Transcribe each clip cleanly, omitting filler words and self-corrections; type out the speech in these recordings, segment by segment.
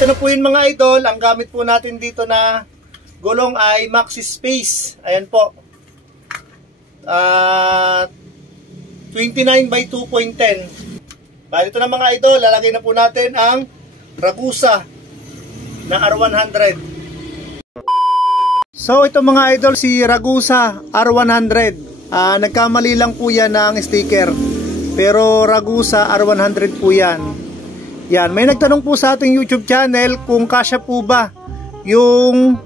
ito na po yun mga idol. Ang gamit po natin dito na gulong ay Maxi Space. Ayan po. 29 by 2.10. Bali ito na mga idol. Lalagay na po natin ang Ragusa na R100. So ito mga idol, si Ragusa R100. Nagkamali lang po yan ng sticker. Pero Ragusa R100 po yan. Yan, may nagtanong po sa ating YouTube channel kung kasya po ba yung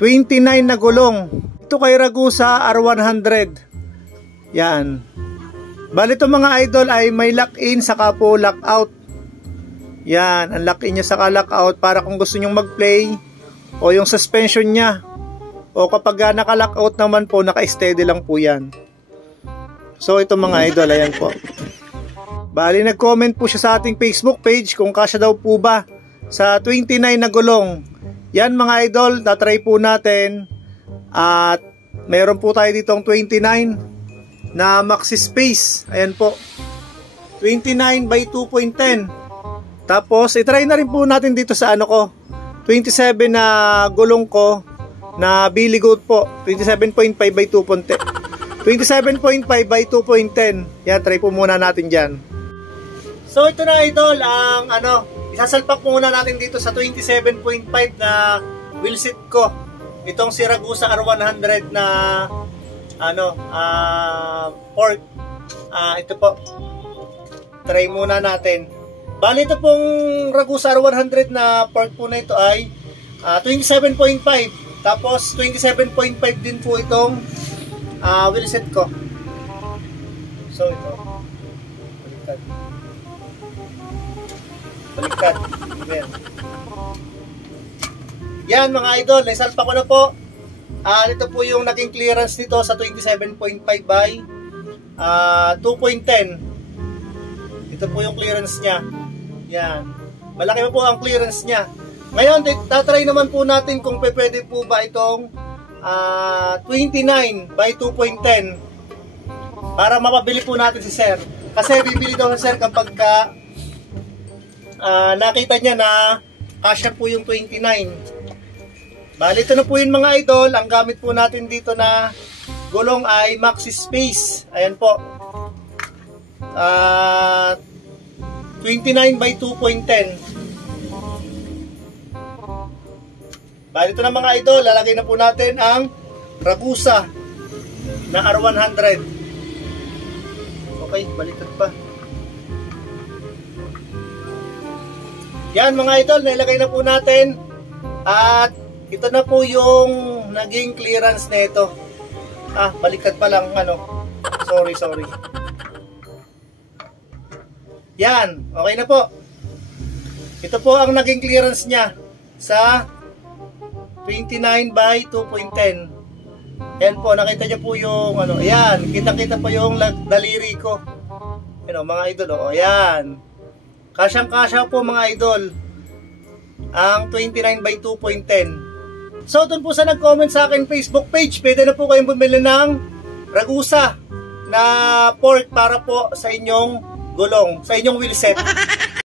29 na gulong. Ito kay Ragusa R100. Yan. Bali ito mga idol ay may lock-in saka po lock-out. Yan, ang lock-in niya saka lock-out para kung gusto nyong mag-play o yung suspension niya. O kapag naka-lock-out naman po, naka-steady lang po yan. So ito mga idol, ayan po. Bali nag-comment po siya sa ating Facebook page kung kasya daw po ba sa 29 na gulong. Yan mga idol, tatry po natin. At meron po tayo ditong 29 na Maxi Space. Ayan po. 29 by 2.10. Tapos itry na rin po natin dito sa ano ko. 27 na gulong ko na Billy Goat po. 27.5 by 2.10. 27.5 by 2.10. Yan, try po muna natin dyan. So ito na idol, ang isasalpak muna natin dito sa 27.5 na wheelset ko. Itong si Ragusa R100 na port. Ito po. Try muna natin. Bali ito pong Ragusa R100 na port po na ito ay 27.5. Tapos 27.5 din po itong wheelset ko. So ito. Baliktad. Ayan. Yan mga idol, naisalpa ko na po. Ito po yung naging clearance nito sa 27.5 by 2.10. Ito po yung clearance niya. Yan. Malaki pa po ang clearance niya. Ngayon, tatry naman po natin kung pwede po ba itong 29 by 2.10 para mapabili po natin si sir. Kasi bibili daw si sir kapag nakita niya na kasya po yung 29. Bali ito na po yun mga idol. Ang gamit po natin dito na gulong ay Maxi Space. Ayan po. 29 by 2.10. Bali ito na mga idol. Lalagay na po natin ang Ragusa na R100. Okay, baliktad pa. Yan mga idol, nailagay na po natin. At ito na po yung naging clearance na ito. Baliktad pa lang Sorry. Yan, okay na po. Ito po ang naging clearance niya sa 29 by 2.10. Yan po, nakita niyo po yung ayan, kita-kita pa yung daliri ko. Mga idol, ayan. Kasyang-kasya po mga idol ang 29 by 2.10. So doon po sa nag-comment sa akin Facebook page, pwede na po kayong bumili ng Ragusa na port para po sa inyong gulong, sa inyong wheelset.